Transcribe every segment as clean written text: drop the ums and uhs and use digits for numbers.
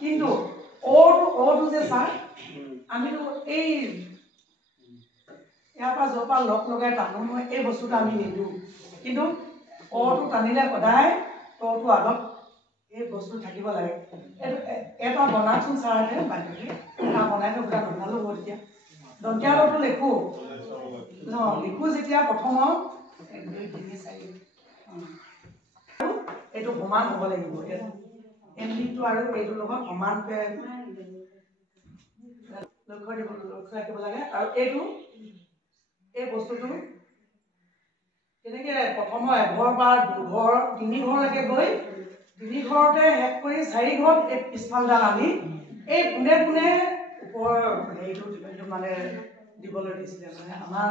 কিন্তু অটো যে ছাৰ আমিতো এই ইয়াৰ পৰা য'ৰ পৰা লগাই টানো নহয় এই বস্তুটো আমি নিদিওঁ কিন্তু অটো টানিলে সদায় তটো আগত এই বস্তু থাকিব লাগে এটা বনাওকচোন ছাৰহঁতে বাহিৰতে এটা বনাই থৈ গোটা নবনালেও হ'ব তেতিয়া দন্তীয়া লটো লিখো লিখো যেতিয়া প্ৰথম 1 2 3 4 এইটো সমান হ'ব লাগিব এমডিটো আৰু এইটোৰ লগত সমানকে লক্ষ্য ৰাখিব লাগে আৰু এইটো এই বস্তুটো তেনেকে প্ৰথম এঘৰ বা দুঘৰ তিনি ঘৰলৈকে গৈ তিনি ঘৰতে শেষ কৰি 4 ঘৰত এই পিছফালডাল আনি এই পোনে পোনে ওপৰ হেৰিটো মানে দিবলৈ দিছিলে মানে আমাৰ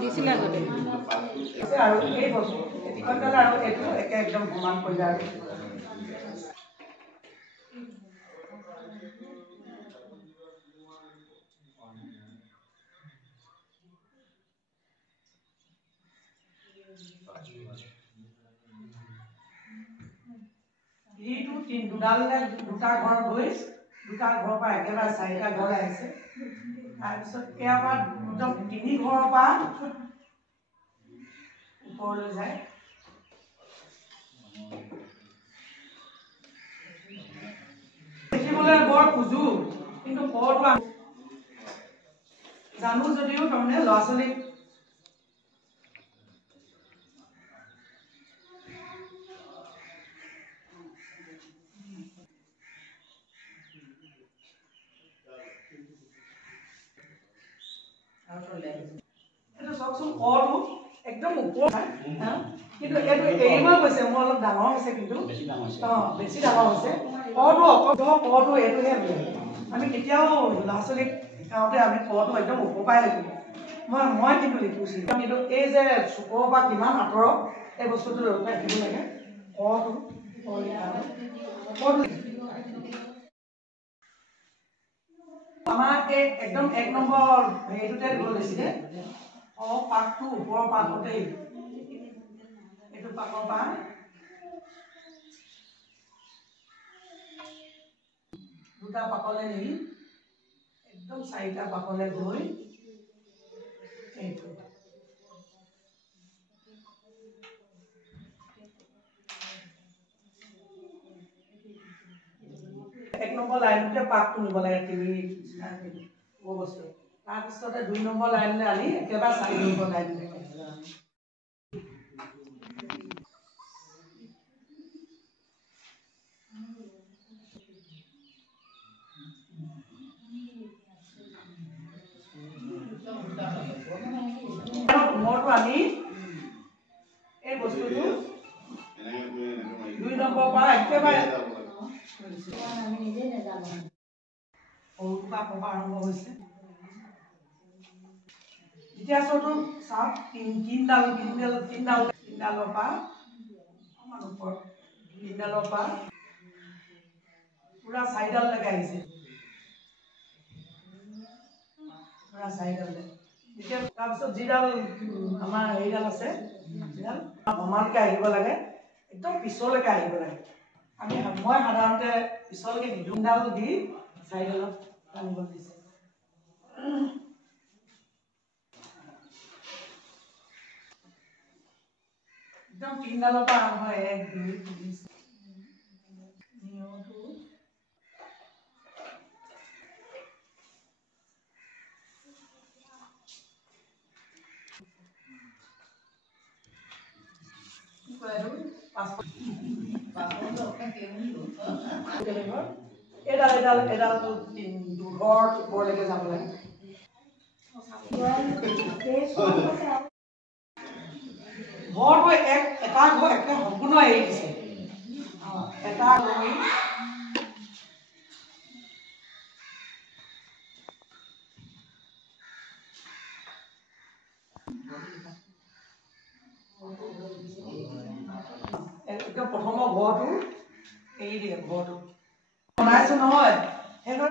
দিছিলে আগতে আৰু এই বস্তু আৰু এইটো একে একদম সমান পৰ্যায়ৰ এইটো দুটা ঘৰ গৈ দুটা ঘৰৰ পৰা একেবাৰে 4টা ঘৰ আহিছে তাৰপিছত ইয়াৰ পৰা একদম 3 ঘৰৰ পৰা ওপৰলৈ যায় দেখিবলৈ বৰ উজু কিন্তু পৰটো জানো যদিও তাৰমানে ল'ৰা ছোৱালীক এইটো চাওকচোন পৰটো একদম ওপৰ কিন্তু এইটো এৰিব গৈছে মোৰ অলপ ডাঙৰ হৈছে কিন্তু বেছি ডাঙৰ হৈছে পৰটো এইটোহে আমি কেতিয়াও ল'ৰা ছোৱালীক শিকাওঁতে আমি পৰটো একদম ওপৰ পৰাই লাগিব মই কিন্তু লিখিছিলোঁ কিন্তু এই যে চুকৰ পৰা কিমান আঁতৰত এই বস্তুটো ৰখাই ৰাখিব লাগে পৰটো আমাৰ এই একদম 1 নম্বৰ হেৰিটোতে দিব লৈছিলে পাকটো ওপৰৰ পাকতেই এইটো পাকৰ পৰা দুটা পাকলে নি একদম 4টা পাকলে গৈ এইটো 1 নম্বৰ লাইনতে পাকটো নিব লাগে 3 বস্তু তাৰপিছতে 2 নম্বৰ লাইনলৈ আনি একেবাৰে 4 নম্বৰ লাইনলৈ মৰটো আনি এই বস্তুটো 2 নম্বৰ পৰা একেবাৰে আমি নিজে নেজানো সৰুপা কবা আৰম্ভ হৈছে যেতিয়া চটো চাপ তিনডালৰ পৰা অকমান ওপৰত তিনডালৰ পৰা পুৰা 4ডাল লৈকে আহিছে পুৰা 4ডাল এতিয়া তাৰপিছত যিডাল আমাৰ হেৰিডাল আছে যিডাল সমানকে আহিব লাগে একদম পিছলৈকে আহিব লাগে মই সাধাৰণতে পিছলৈকে নিদুনডাল দি 4ডালত টানিব দিছে একদম 3ডালৰ পৰা আৰম্ভ হয় 1 2 3 নিয়মটো এডাল দুঘৰ ওপৰলৈকে যাব লাগে ঘৰটো এটা ঘৰ একে সম্পূৰ্ণ এৰি দিছে এটা একদম প্ৰথমৰ ঘৰ ভৰটো এৰি দিয়ে ভৰটো বনাইছো নহয় সেইটো